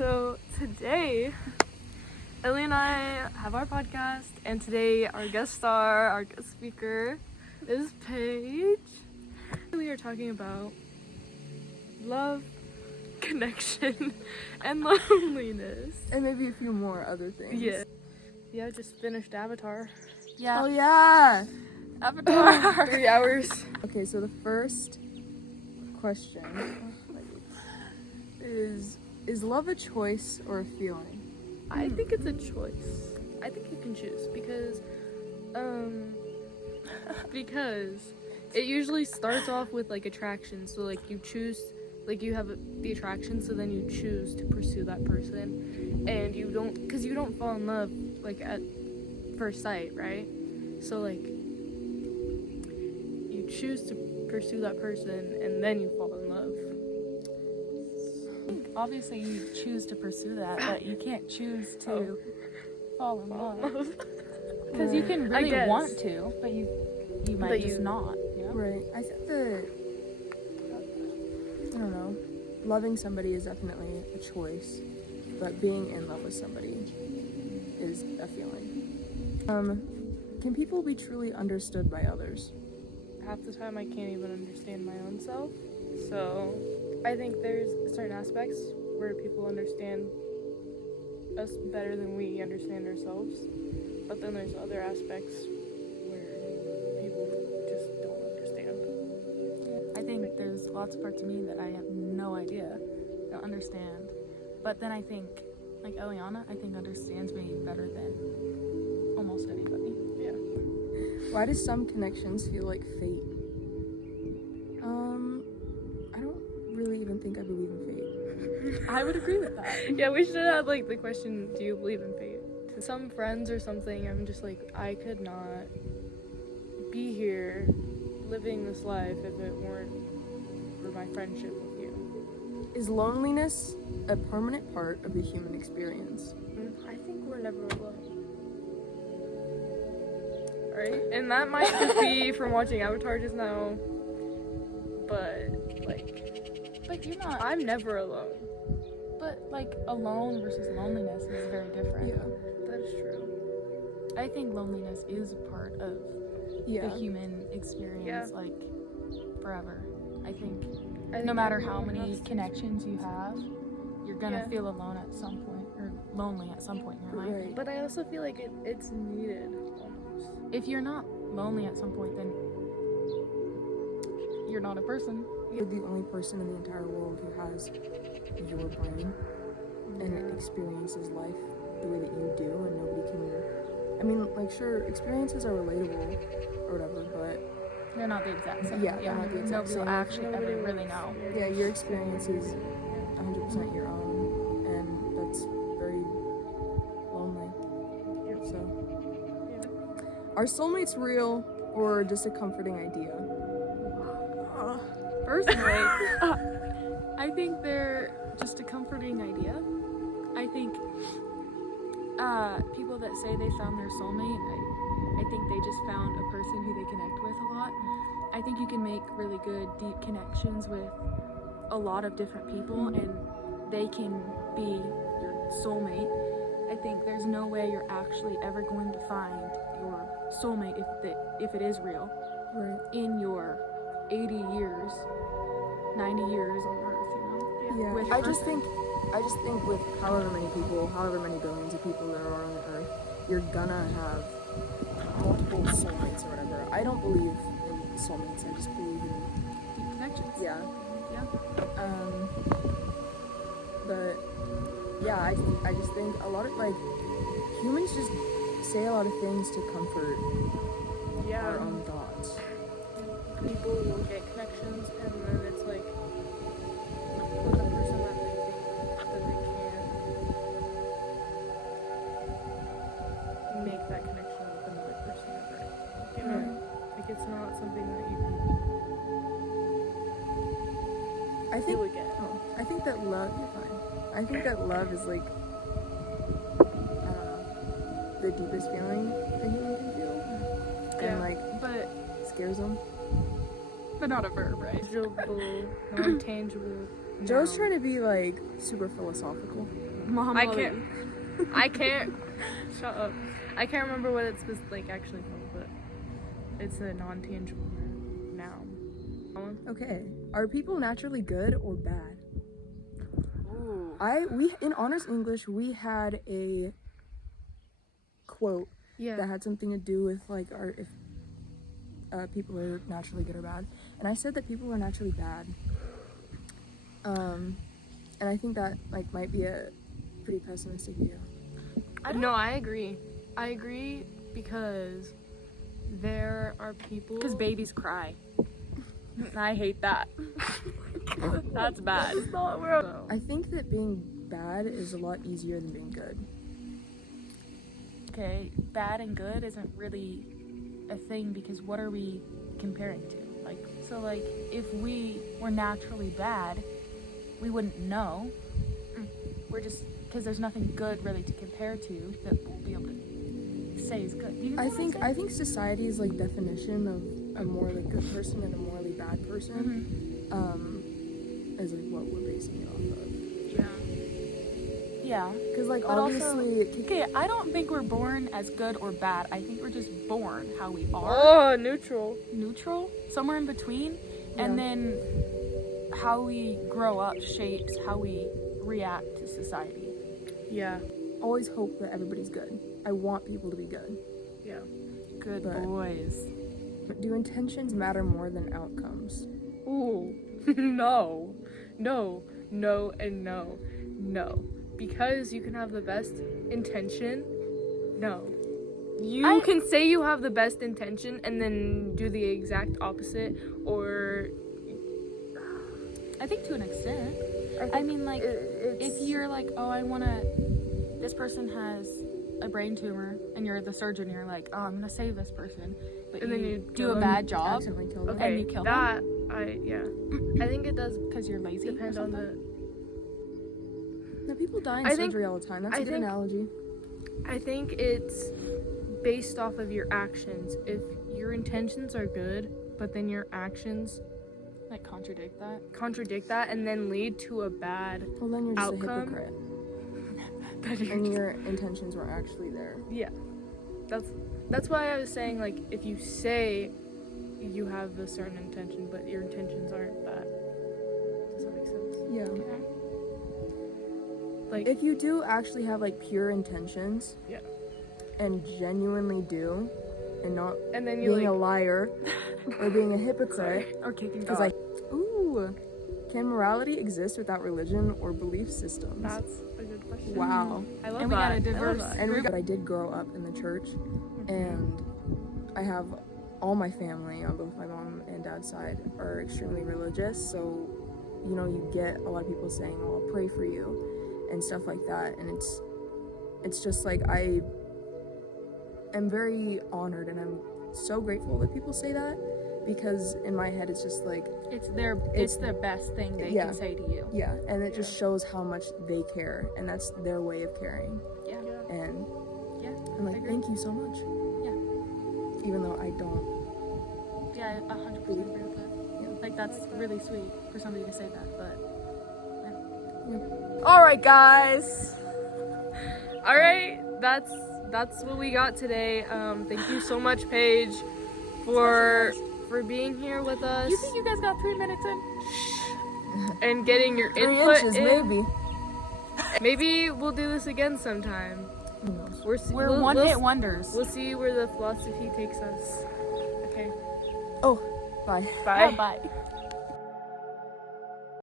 So today, Ellie and I have our podcast, and today our guest star, our guest speaker is Paige. We are talking about love, connection, and loneliness. And maybe a few more other things. Yeah, I just finished Avatar. Oh yeah! Avatar! 3 hours. Okay, so the first question is love a choice or a feeling? I think it's a choice. I think you can choose because it usually starts off with like attraction. So like you choose, like you have the attraction, so then you choose to pursue that person, and you don't fall in love like at first sight, right? So like you choose to pursue that person, and then you fall in love. Obviously you choose to pursue that, but you can't choose to fall in love. Because you can really want to, but you might just not, you know? Right. I think that, I don't know, loving somebody is definitely a choice, but being in love with somebody is a feeling. Can people be truly understood by others? Half the time I can't even understand my own self. So I think there's certain aspects where people understand us better than we understand ourselves. But then there's other aspects where people just don't understand. I think there's lots of parts of me that I have no idea, don't understand. But then I think, like Eliana, I think understands me better than almost anybody. Yeah. Why do some connections feel like fate? I don't really even think I believe in fate. I would agree with that. Yeah, we should have like the question, do you believe in fate? To some friends or something, I'm just like, I could not be here living this life if it weren't for my friendship with you. Is loneliness a permanent part of the human experience? I think we're never alone. Right? And that might just be from watching Avatar just now. But But you're not. I'm never alone. But like alone versus loneliness is very different. Yeah. That is true. I think loneliness is a part of Yeah. the human experience, Yeah. like forever. I think I think no matter how everyone many has to connections you have, you're gonna Yeah. feel alone at some point, or lonely at some point in your life. Right. But I also feel like it's needed almost. If you're not lonely at some point, then you're not a person. You're the only person in the entire world who has your brain and experiences life the way that you do, and nobody can. I mean, like, sure, experiences are relatable or whatever, but They're not the exact same. Yeah, they're not the exact Nobody will same. actually Nobody ever really will. know. yeah, your experience is 100% your own, and that's very lonely. So, are soulmates real or just a comforting idea? Personally, I think they're just a comforting idea. I think people that say they found their soulmate, I think they just found a person who they connect with a lot. I think you can make really good, deep connections with a lot of different people, and they can be your soulmate. I think there's no way you're actually ever going to find your soulmate if it is real Right. in your 80 years, 90 years on Earth, you know? Yeah. With I just think with however many people, however many billions of people there are on the earth, you're gonna have multiple soulmates or whatever. I don't believe in soulmates. I just believe in Deep connections. yeah. Yeah. But yeah, I just think a lot of like humans just say a lot of things to comfort Yeah. our own thoughts. People will get connections, and then it's like with the person that they think that they can make that connection with another person ever. You know? Like it's not something that you I can think feel again. I think that love. You're fine. I think that love is like the deepest feeling a human can feel, Yeah. and like But scares them. not a verb, right? Tangible, non-tangible Joe's now. trying to be like super philosophical. Muhammad I Ali. can't. I can't. Shut up. I can't remember what it's like actually called, but it's a non-tangible noun. Okay, are people naturally good or bad? Ooh. We in honors English we had a quote Yeah. that had something to do with like if people are naturally good or bad, and I said that people are naturally bad. And I think that like might be a pretty pessimistic view. No, I agree. I agree because there are people. Because babies cry. I hate that. That's bad. That's not where. I think that being bad is a lot easier than being good. Okay, bad and good isn't really a thing because what are we comparing to? Like, so like if we were naturally bad, we wouldn't know. We're just because there's nothing good really to compare to that we'll be able to say is good. Do you know I what I'm think saying? society's like definition of a morally good person and a morally bad person is like what we're basing it off of. Yeah. Because like But also- obviously Okay, I don't think we're born as good or bad. I think we're just born how we are. Oh, neutral. Neutral, somewhere in between, and Yeah. then how we grow up shapes how we react to society. Yeah. always hope that everybody's good. I want people to be good. Yeah. Good But- boys. But do intentions matter more than outcomes? Ooh. No. No. No and no. No. Because you can have the best intention. No. You can say you have the best intention and then do the exact opposite, or I think to an extent. I I think mean, like, it's, if you're like, oh, this person has a brain tumor, and you're the surgeon, you're like, oh, I'm gonna save this person, but And then you do kill a them. bad job Accidentally kill them. okay, and you kill that I think it does because you're lazy. or depend on something. No, people die in I think- surgery all the time. That's I a good think- analogy. I think it's based off of your actions. If your intentions are good, but then your actions like contradict that. contradict that and then lead to a bad Well, then you're just outcome. a hypocrite. And your intentions were actually there. Yeah. That's why I was saying, like, if you say you have a certain intention but your intentions aren't that. Does that make sense? Yeah. Like, If you do actually have like pure intentions, Yeah. and genuinely do, and not and then you being a like liar or being a hypocrite, Or kicking because God. ooh, can morality exist without religion or belief systems? that's a good question. Wow. I love And we that. got a I love diverse- that. And but I did grow up in the church, and I have all my family on both my mom and dad's side are extremely religious. So, you know, you get a lot of people saying, "Oh, I'll pray for you," and stuff like that. And it's just like I am very honored, and I'm so grateful that people say that, because in my head it's just like, It's the best thing they Yeah. can say to you. yeah, and it just shows how much they care, and that's their way of caring. Yeah. And Yeah. I'm like, I agree. thank you so much. Yeah. Even though I don't. Yeah, I 100% agree with that. Yeah. Like, that's really sweet for somebody to say that, but All right, guys. All right, that's what we got today. Thank you so much, Paige, for being here with us you think you guys got 3 minutes in? and getting your 3 input inches, in. maybe. Maybe we'll do this again sometime. Who knows? We're one-hit wonders. We'll see where the philosophy takes us. Okay. Oh, bye. Bye. Bye.